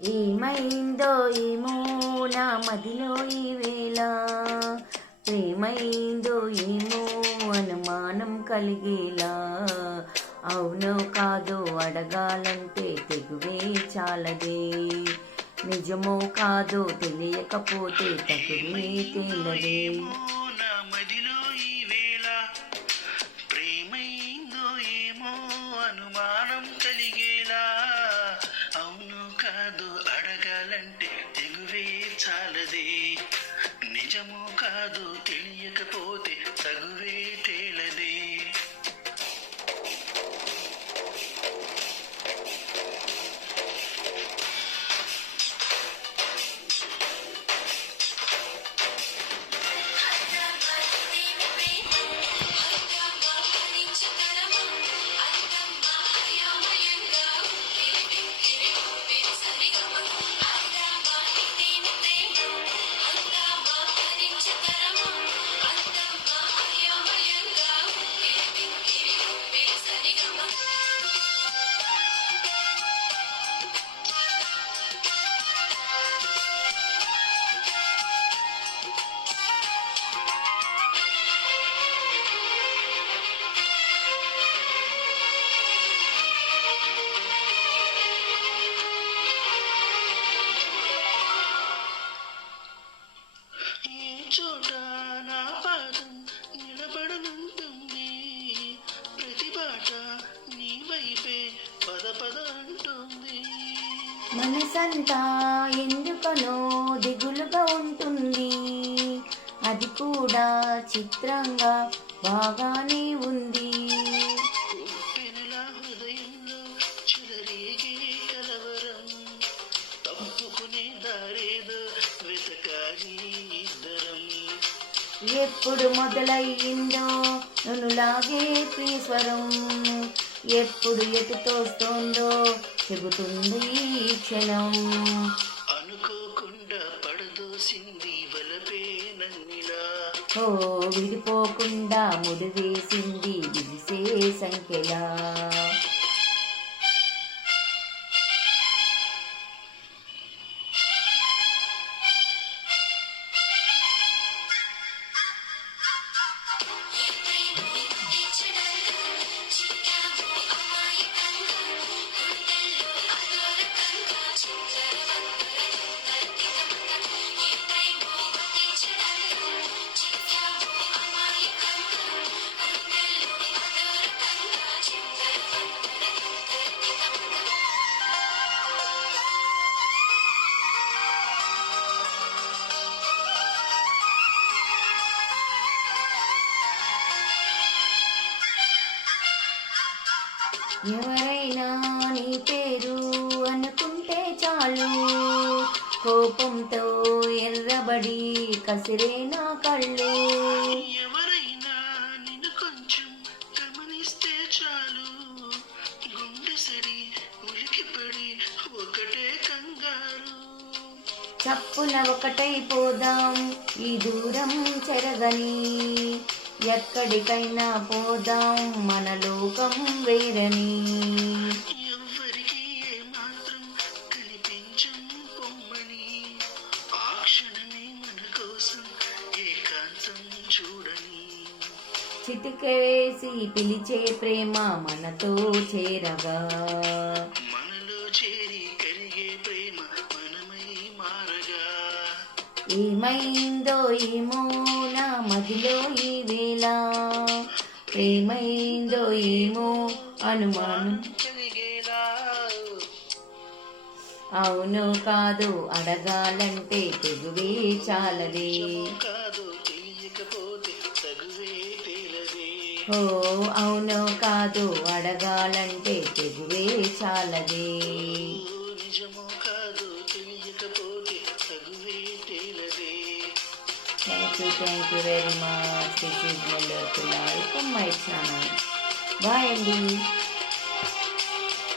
ఏమైందో ఏమో నా మదిలో ఈ వేళ, ప్రేమైందో ఏమో అనుమానం కలిగేలా, అవునో కాదో అడగాలంటే తెగువే చాలదే, నిజమో కాదో తెలియకపోతే తగువే తేలదే. అనుమానం కలిగేలా, అవును కాదు అడగాలంటే తెగువే చాలదే, నిజము కాదు తెలియకపోతే తగువే తేలదే. చోట నా పాదం నిలబడనుంటుంది, ప్రతి బాట నీ వైపే పద పద అంటుంది. మనసంతా ఎందుకనో దిగులుగా ఉంటుంది, అది కూడా చిత్రంగా బాగానే ఉంది. పెనుల హృదయంలో చెలరేగే కలవరం, తప్పుకునే దారేదో వెతకాలి ఇద్దరం. ఎప్పుడు మొదలయ్యిందో నన్నులాగే ప్రియస్వరం, ఎప్పుడు ఎటు తోస్తోందో చెబుతుంది ఈ క్షణం. అనుకోకుండా పడదోసింది వలపే నన్నిలా, ఓ విడిపోకుండా ముడివేసింది విడిసే సంఖ్యలా. ఎవరైనా నీ పేరు అనుకుంటే చాలు, కోపంతో ఎర్రబడి కసిరే నా కళ్ళు. ఎవరైనా నిన్ను కొంచెం గమనిస్తే చాలు, గుండె సడి ఉలికిపడి ఒకటే కంగారు. చప్పున ఒకటైపోదాం ఈ దూరం చెరగని, ఎక్కడికైనా పోదాం మన లోకం వేరని. ఎవ్వరికి ఏమాత్రం కనిపించం పొమ్మని, ఆ క్షణమే మన కోసం ఏకాంతం చూడని. చిటికేసి పిలిచే ప్రేమ మనతో చేరగా, మనలో చేరి కరిగే ప్రేమ మనమై మారగా. ఏమైందో ఏమో నా మదిలో ఈ వేళ, ప్రేమైందో ఏమో అనుమానం కలిగేలా, అవును కాదు అడగాలంటే తెగువే చాలదే, కాదు తెలియకపోతే తగువే తేలదే. ఓ అవును కాదు అడగాలంటే తెగువే చాలదే. నిజమో కాదు తెలియకపోతే తగువే తేలదే. Thank you very much. This is Malakula from my channel. Bye, Andy.